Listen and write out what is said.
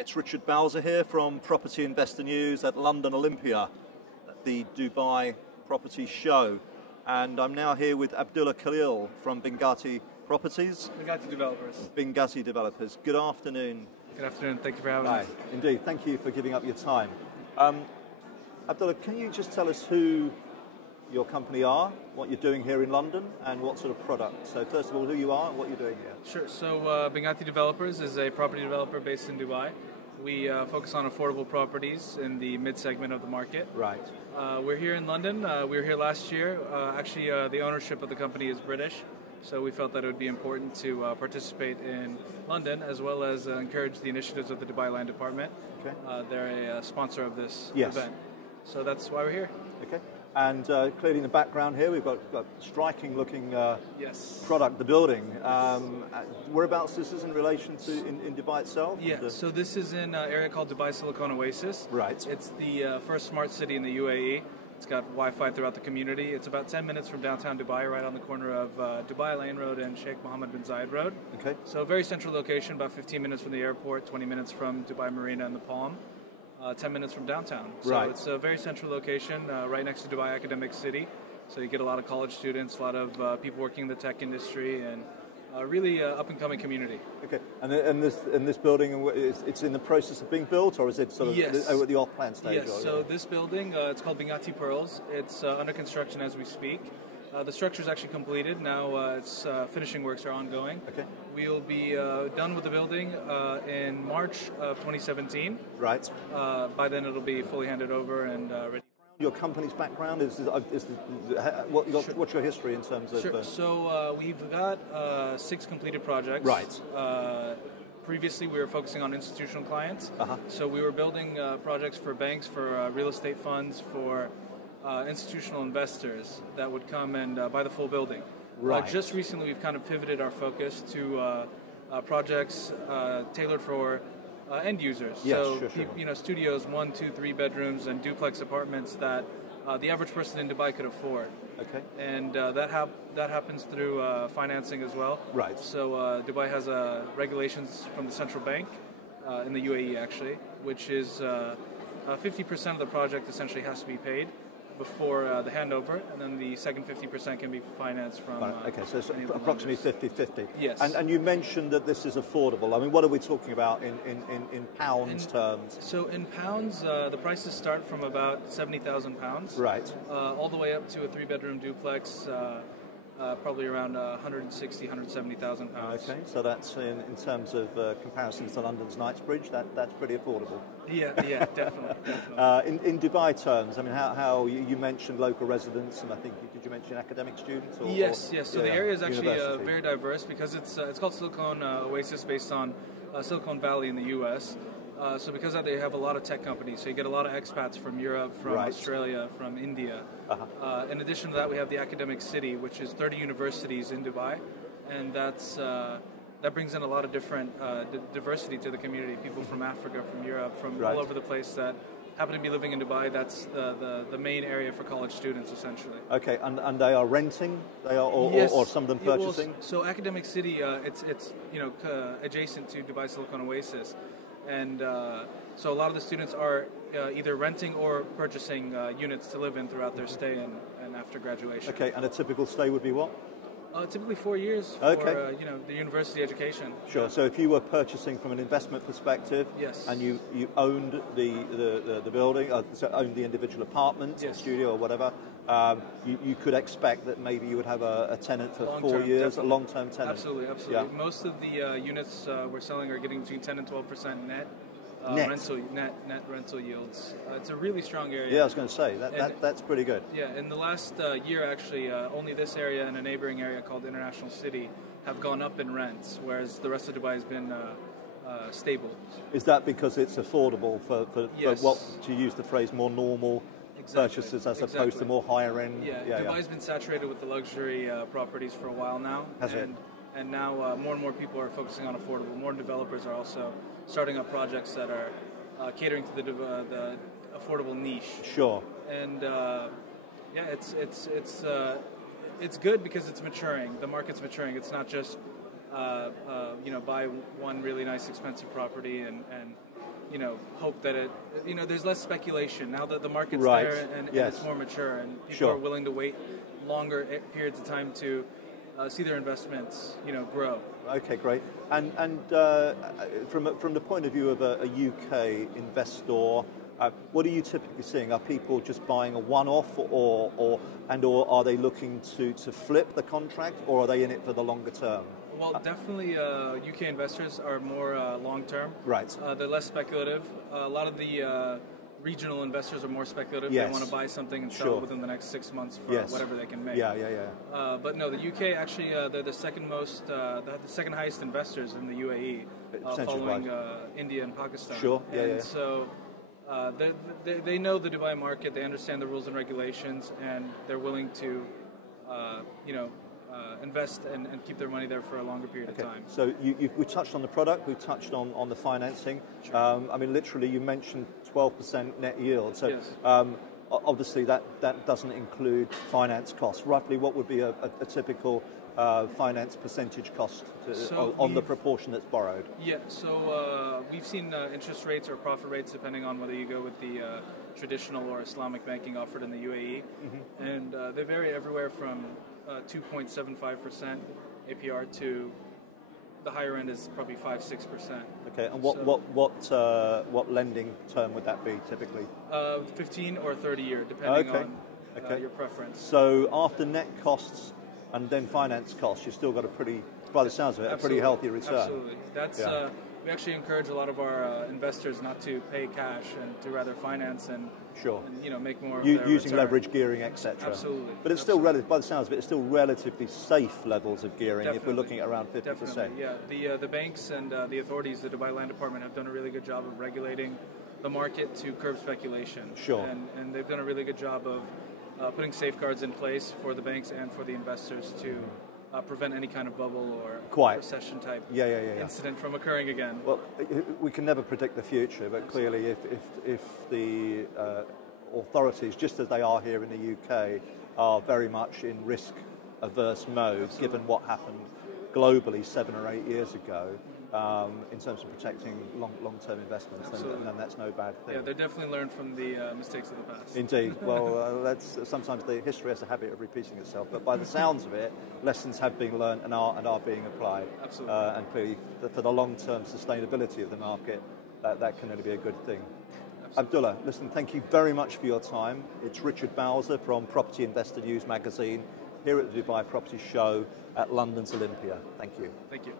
It's Richard Bowser here from Property Investor News at London Olympia, at the Dubai Property Show. And I'm now here with Abdullah Khalil from Binghatti Properties. Binghatti Developers. Binghatti Developers. Good afternoon. Good afternoon. Thank you for having Hi. us. Indeed. Thank you for giving up your time. Abdullah, can you just tell us who your company are, what you're doing here in London, and what sort of product? So first of all, who you are and what you're doing here. Sure. So Binghatti Developers is a property developer based in Dubai. We focus on affordable properties in the mid-segment of the market. Right. We're here in London. We were here last year. Actually, the ownership of the company is British, so we felt that it would be important to participate in London as well as encourage the initiatives of the Dubai Land Department. Okay. They're a sponsor of this Yes. event. So that's why we're here. Okay. And clearly in the background here, we've got striking-looking Yes. product, the building. Whereabouts this is in relation to in Dubai itself? Yeah, so this is in an area called Dubai Silicon Oasis. Right. It's the first smart city in the UAE. It's got Wi-Fi throughout the community. It's about 10 minutes from downtown Dubai, right on the corner of Dubai Lane Road and Sheikh Mohammed bin Zayed Road. Okay. So a very central location, about 15 minutes from the airport, 20 minutes from Dubai Marina and the Palm. 10 minutes from downtown. So Right. it's a very central location, right next to Dubai Academic City. So you get a lot of college students, a lot of people working in the tech industry, and really up-and-coming community. Okay. And this building, it's in the process of being built, or is it sort of Yes. at the off-plan stage? Yes, so this building, it's called Binghatti Pearls. It's under construction as we speak. The structure is actually completed. Now its finishing works are ongoing. Okay. We'll be done with the building in March of 2017. Right. By then it'll be fully handed over and ready. Your company's background what's your history in terms of? Sure. So we've got 6 completed projects. Right. Previously, we were focusing on institutional clients. Uh-huh. So we were building projects for banks, for real estate funds, for institutional investors that would come and buy the full building. Right. Just recently, we've kind of pivoted our focus to projects tailored for end users. Yes, so, sure. studios, 1, 2, 3 bedrooms, and duplex apartments that the average person in Dubai could afford. Okay. And that happens through financing as well. Right. So Dubai has regulations from the central bank in the UAE actually, which is 50% of the project essentially has to be paid before the handover, and then the second 50% can be financed from. Okay, so it's approximately 50-50. Yes. And you mentioned that this is affordable. I mean, what are we talking about in pounds terms? So in pounds, the prices start from about £70,000. Right. All the way up to a 3-bedroom duplex, probably around 160, 170,000 pounds. Okay, so that's in terms of comparisons to London's Knightsbridge, that's pretty affordable. Yeah, definitely. In Dubai terms, I mean, how you mentioned local residents, and I think did you mention academic students? Yes. So the area is actually university? very diverse because it's called Silicon Oasis, based on Silicon Valley in the U.S. So because of that, they have a lot of tech companies. So you get a lot of expats from Europe, from Right. Australia, from India. Uh-huh. In addition to that, we have the Academic City, which is 30 universities in Dubai, and that brings in a lot of different diversity to the community. People from Africa, from Europe, from Right. all over the place that happen to be living in Dubai. That's the main area for college students, essentially. Okay, and they are renting, Yes. or some of them purchasing? So Academic City, it's adjacent to Dubai Silicon Oasis, and so a lot of the students are either renting or purchasing units to live in throughout their stay and after graduation. Okay, and a typical stay would be what? Typically 4 years for Okay. the university education. Sure. So if you were purchasing from an investment perspective, Yes. and you owned the building, so owned the individual apartment, or Yes. studio, or whatever, you could expect that maybe you would have a tenant for 4 years, definitely. a long-term tenant. Absolutely. Yeah. Most of the units we're selling are getting between 10 and 12% net. Net? Net rental yields. It's a really strong area. Yeah, I was going to say that's pretty good. Yeah, in the last year, actually, only this area and a neighboring area called International City have gone up in rents, whereas the rest of Dubai has been stable. Is that because it's affordable for Yes. what, to use the phrase, more normal purchases as opposed to more higher end? Yeah, Dubai's been saturated with the luxury properties for a while now. Has it? And now more and more people are focusing on affordable. More developers are also starting up projects that are catering to the affordable niche. Sure. And it's good because it's maturing. The market's maturing. It's not just buy one really nice expensive property and hope that there's less speculation now that the market's right. there and Yes. it's more mature and people Sure. are willing to wait longer periods of time to see their investments, grow. Okay, great. And from the point of view of a UK investor, what are you typically seeing? Are people just buying a one-off, or are they looking to flip the contract, or are they in it for the longer term? Well, definitely UK investors are more long-term. Right. They're less speculative. A lot of the regional investors are more speculative. Yes. They want to buy something and sell Sure. it within the next 6 months for Yes. whatever they can make. Yeah. But no, the UK actually they're the second most, the second highest investors in the UAE, following India and Pakistan. Sure. And so they know the Dubai market. They understand the rules and regulations, and they're willing to, invest and keep their money there for a longer period of time. So we touched on the product, we've touched on the financing. Sure. Literally you mentioned 12% net yield. So yes. Obviously that doesn't include finance costs. Roughly what would be a typical finance percentage cost on the proportion that's borrowed? Yeah, so we've seen interest rates or profit rates depending on whether you go with the traditional or Islamic banking offered in the UAE. Mm-hmm. And they vary everywhere from 2.75% APR to the higher end is probably 5-6%. Okay, and what lending term would that be typically? 15 or 30 year, depending on your preference. So after net costs and then finance costs, you've still got by the sounds of it, a pretty healthy return. Absolutely. That's we actually encourage a lot of our investors not to pay cash and to rather finance and sure, and, make more using return. leverage, gearing, etc. Absolutely. But it's still relative. By the sounds of it, it's still relatively safe levels of gearing. Definitely. If we're looking at around 50%. Definitely. Yeah. The banks and the authorities, the Dubai Land Department, have done a really good job of regulating the market to curb speculation. Sure. And they've done a really good job of putting safeguards in place for the banks and for the investors to prevent any kind of bubble or recession type incident from occurring again. Well, we can never predict the future, but clearly if the authorities, just as they are here in the UK, are very much in risk-averse mode, Absolutely. given what happened globally 7 or 8 years ago, in terms of protecting long-term investments, then that's no bad thing. Yeah, they definitely learned from the mistakes of the past. Indeed. Well, sometimes the history has a habit of repeating itself, but by the sounds of it, lessons have been learned and are being applied. Absolutely. And clearly, for the long-term sustainability of the market, that can only be a good thing. Absolutely. Abdullah, listen, thank you very much for your time. It's Richard Bowser from Property Investor News magazine here at the Dubai Property Show at London's Olympia. Thank you. Thank you.